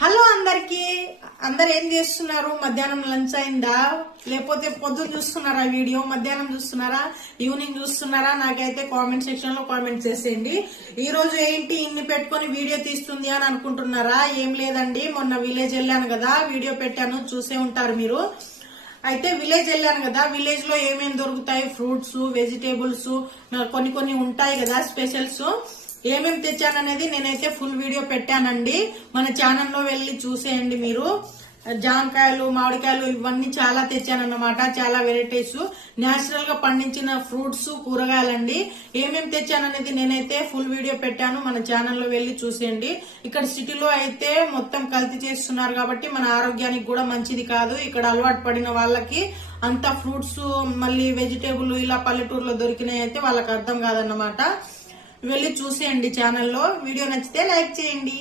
Hello అందరికి, అందరు ఏం చేస్తున్నారు? మధ్యాహ్నం లంచ్ అయిందా? లేకపోతే పొద్దున చూస్తున్నారా వీడియో? మధ్యాహ్నం చూస్తున్నారా? ఈవినింగ్ చూస్తున్నారా? నాకైతే కామెంట్ సెక్షన్ లో కామెంట్ చేసేయండి. ఈ రోజు ఏంటి ఇన్ని పెట్టుకుని వీడియో తీస్తుంది అని అనుకుంటున్నారా? ఏం లేదండి, మొన్న విలేజ్ వెళ్ళాను కదా, వీడియో పెట్టాను, చూసే ఉంటారు మీరు. అయితే విలేజ్ వెళ్ళాను కదా, విలేజ్ లో ఏమేమి దొరుకుతాయి, ఫ్రూట్స్, వెజిటేబుల్స్ కొన్ని ఉంటాయి కదా స్పెషల్స్, ఏమేమి తెచ్చాననేది నేనైతే ఫుల్ వీడియో పెట్టానండి. మన ఛానల్లో వెళ్ళి చూసేయండి మీరు. జామకాయలు, మామిడికాయలు ఇవన్నీ చాలా తెచ్చానన్నమాట, చాలా వెరైటీస్, నేచురల్ గా పండించిన ఫ్రూట్స్, కూరగాయలండి. ఏమేమి తెచ్చాననేది నేనైతే ఫుల్ వీడియో పెట్టాను, మన ఛానల్లో వెళ్ళి చూసేయండి. ఇక్కడ సిటీలో అయితే మొత్తం కల్తీ చేస్తున్నారు కాబట్టి మన ఆరోగ్యానికి కూడా మంచిది కాదు. ఇక్కడ అలవాటు పడిన వాళ్ళకి అంత ఫ్రూట్స్ మళ్ళీ వెజిటేబుల్ ఇలా పల్లెటూరులో దొరికినాయి అయితే వాళ్ళకి అర్థం కాదన్నమాట. వెళ్ళి చూసేయండి ఛానల్లో. వీడియో నచ్చితే లైక్ చేయండి.